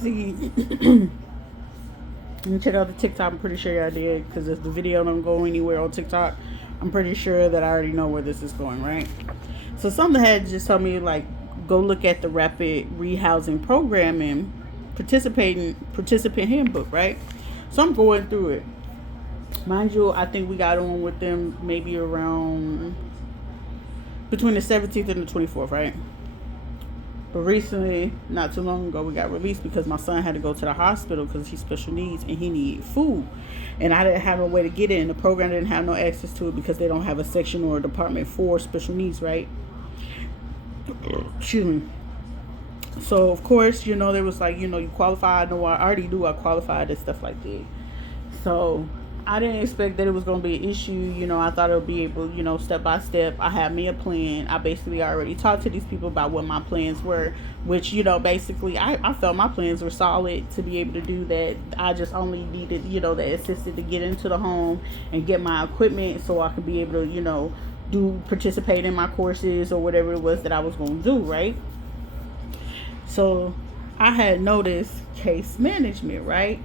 See, and check out the TikTok. I'm pretty sure I did because if the video don't go anywhere on TikTok, I'm pretty sure that I already know where this is going, right? So something had just told me like go look at the rapid rehousing program and participant handbook, right? So I'm going through it. Mind you, I think we got on with them maybe around between the 17th and the 24th, right? But recently, not too long ago, we got released because my son had to go to the hospital because he's special needs and he needed food. And I didn't have a way to get it, and the program didn't have no access to it because they don't have a section or a department for special needs, right? Excuse me. So, of course, they was like, you qualified. No, I already knew I qualified and stuff like that. So I didn't expect that it was going to be an issue. I thought it would be able, step by step. I had me a plan. I basically already talked to these people about what my plans were, which, basically I felt my plans were solid to be able to do that. I just only needed, the assistant to get into the home and get my equipment so I could be able to, participate in my courses or whatever it was that I was going to do, right? So I had noticed case management, right?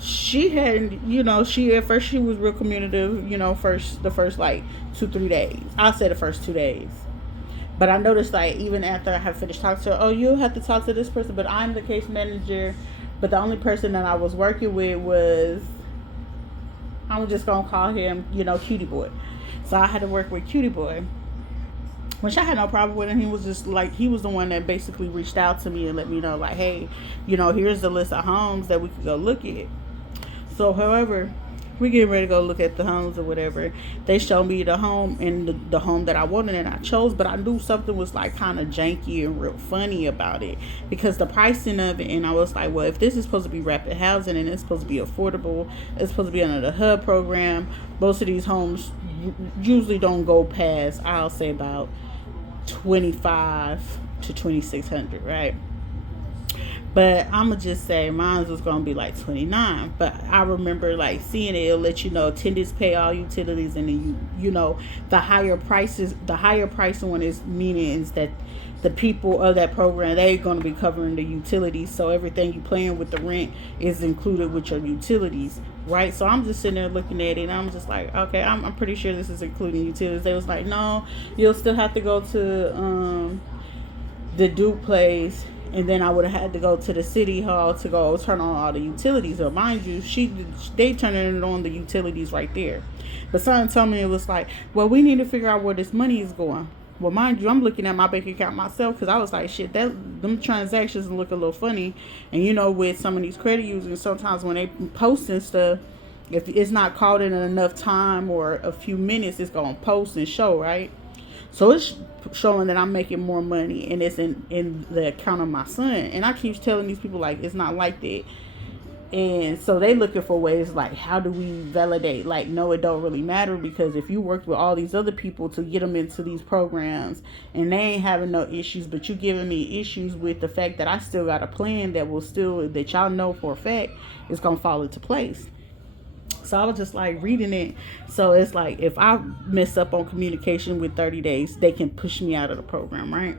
She had, she at first she was real communicative, the first like 2-3 days. I'll say the first 2 days. But I noticed like even after I had finished talking to her, oh, you have to talk to this person, but I'm the case manager. But the only person that I was working with was, I'm just gonna call him, Cutie Boy. So I had to work with Cutie Boy, which I had no problem with. And he was just like, he was the one that basically reached out to me and let me know like, hey, here's the list of homes that we could go look at. So, however, we getting ready to go look at the homes or whatever. They showed me the home and the home that I wanted and I chose, but I knew something was like kind of janky and real funny about it because the pricing of it. And I was like, well, if this is supposed to be rapid housing and it's supposed to be affordable, it's supposed to be under the HUD program. Most of these homes usually don't go past, I'll say about 25 to 2600, right? But I'ma just say mine was gonna be like 29. But I remember like seeing it, it'll let you know attendants pay all utilities, and then the higher prices, the higher price one is meaning is that the people of that program, they're gonna be covering the utilities. So everything you paying with the rent is included with your utilities. Right, so I'm just sitting there looking at it, and I'm just like, okay, I'm pretty sure this is including utilities. They was like, no, you'll still have to go to the Duke place, and then I would have had to go to the city hall to go turn on all the utilities. Or mind you, they turning it on the utilities right there. But someone told me it was like, well, we need to figure out where this money is going. Well, mind you, I'm looking at my bank account myself because I was like, shit, them transactions look a little funny. And with some of these credit users, sometimes when they post and stuff, if it's not called in enough time or a few minutes, it's gonna post and show, right? So it's showing that I'm making more money, and it's in the account of my son. And I keep telling these people like it's not like that. And so they looking for ways like, how do we validate? Like, no, it don't really matter, because if you worked with all these other people to get them into these programs and they ain't having no issues, but you giving me issues with the fact that I still got a plan that y'all know for a fact is gonna fall into place. So I was just like reading it. So it's like if I mess up on communication with 30 days, they can push me out of the program, right?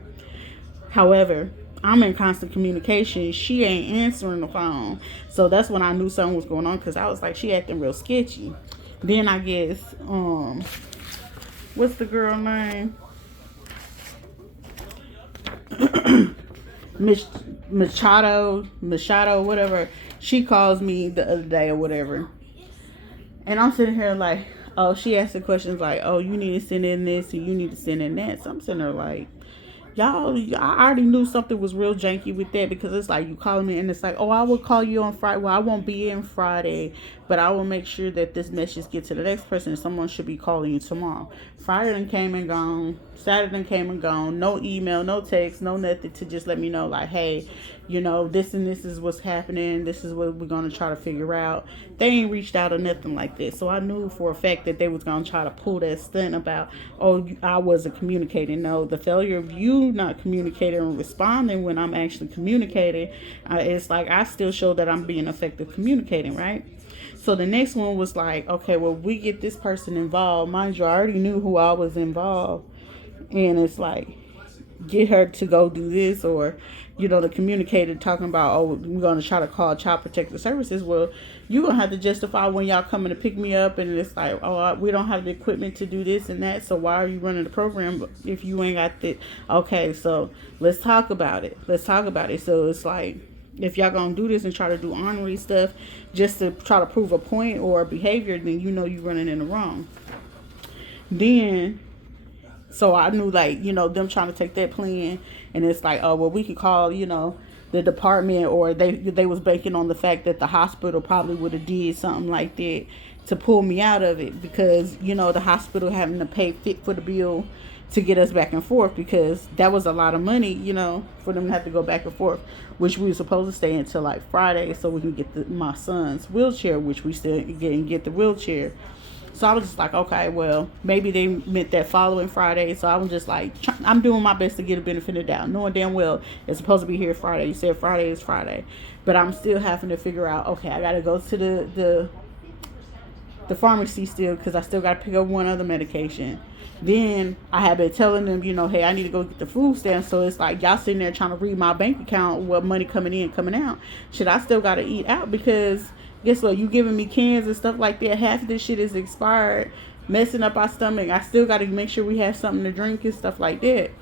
However, I'm in constant communication. She ain't answering the phone. So that's when I knew something was going on, because I was like, she acting real sketchy. Then I guess, what's the girl name? Machado, whatever. She calls me the other day or whatever. And I'm sitting here like, oh, she asked the questions like, oh, you need to send in this and you need to send in that. So I'm sitting there like, y'all, I already knew something was real janky with that, because it's like you calling me and it's like, oh, I will call you on Friday. Well, I won't be in Friday, but I will make sure that this message gets to the next person, and someone should be calling you tomorrow. Friday then came and gone. Saturday then came and gone. No email, no text, no nothing to just let me know like, hey, this and this is what's happening. This is what we're going to try to figure out. They ain't reached out or nothing like that. So I knew for a fact that they was going to try to pull that stunt about, oh, I wasn't communicating. No, the failure of you not communicating and responding when I'm actually communicating, it's like I still show that I'm being effective communicating, right? So the next one was like, okay, well, we get this person involved. Mind you, I already knew who I was involved. And it's like, get her to go do this, or the communicator talking about, oh, we're going to try to call Child Protective Services. Well, you're going to have to justify when y'all coming to pick me up, and it's like, oh, we don't have the equipment to do this and that, so why are you running the program if you ain't got the... Okay, so let's talk about it. So it's like, if y'all gonna do this and try to do ornery stuff just to try to prove a point or a behavior, then you're running in the wrong. Then, so I knew, like, them trying to take that plan, and it's like, oh, well, we could call, the department, or they was banking on the fact that the hospital probably would have did something like that to pull me out of it, because, the hospital having to pay fit for the bill to get us back and forth, because that was a lot of money, for them to have to go back and forth, which we were supposed to stay until like Friday so we can get my son's wheelchair, which we still get the wheelchair. So I was just like, okay, well, maybe they meant that following Friday. So I was just like, I'm doing my best to get a benefit of the doubt, knowing damn well it's supposed to be here Friday. You said Friday is Friday. But I'm still having to figure out, okay, I got to go to the pharmacy still, because I still got to pick up one other medication. Then I have been telling them, hey, I need to go get the food stamps. So it's like, y'all sitting there trying to read my bank account, what money coming in, coming out. Shit, I still got to eat out, because guess what? You giving me cans and stuff like that. Half of this shit is expired, messing up our stomach. I still got to make sure we have something to drink and stuff like that.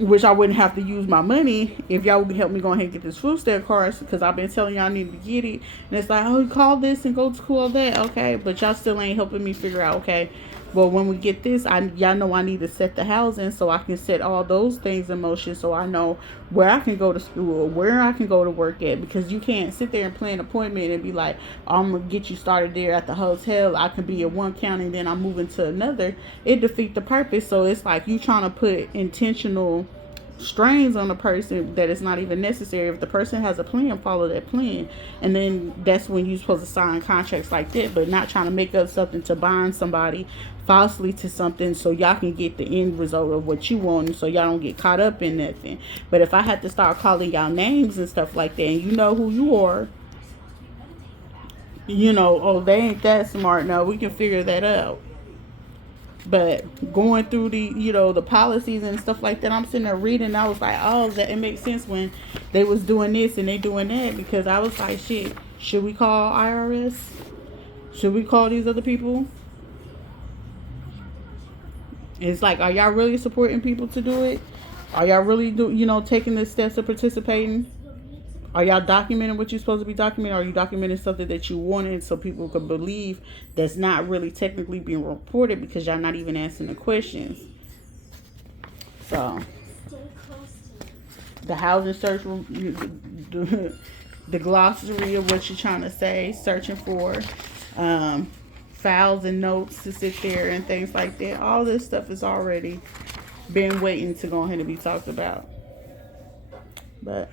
Which I wouldn't have to use my money if y'all would help me go ahead and get this food stamp card, because I've been telling y'all I need to get it. And it's like, oh, call this and go to call that. Okay, but y'all still ain't helping me figure out, okay, well, when we get this, y'all know I need to set the housing so I can set all those things in motion, so I know where I can go to school, where I can go to work at, because you can't sit there and plan an appointment and be like, oh, I'm going to get you started there at the hotel. I can be in one county, then I'm moving to another. It defeats the purpose. So it's like you trying to put intentional strains on a person that is not even necessary. If the person has a plan, follow that plan, and then that's when you're supposed to sign contracts like that, but not trying to make up something to bind somebody falsely to something so y'all can get the end result of what you want, so y'all don't get caught up in nothing. But if I had to start calling y'all names and stuff like that, and you know who you are, oh, they ain't that smart. No, we can figure that out. But going through the policies and stuff like that, I'm sitting there reading, and I was like, oh, that it makes sense when they was doing this and they doing that, because I was like, shit, should we call IRS? Should we call these other people? It's like, are y'all really supporting people to do it? Are y'all really taking the steps of participating? Are y'all documenting what you're supposed to be documenting? Are you documenting something that you wanted so people can believe that's not really technically being reported, because y'all not even answering the questions? So, the housing search, the glossary of what you're trying to say, searching for, files and notes to sit there and things like that. All this stuff has already been waiting to go ahead and be talked about. But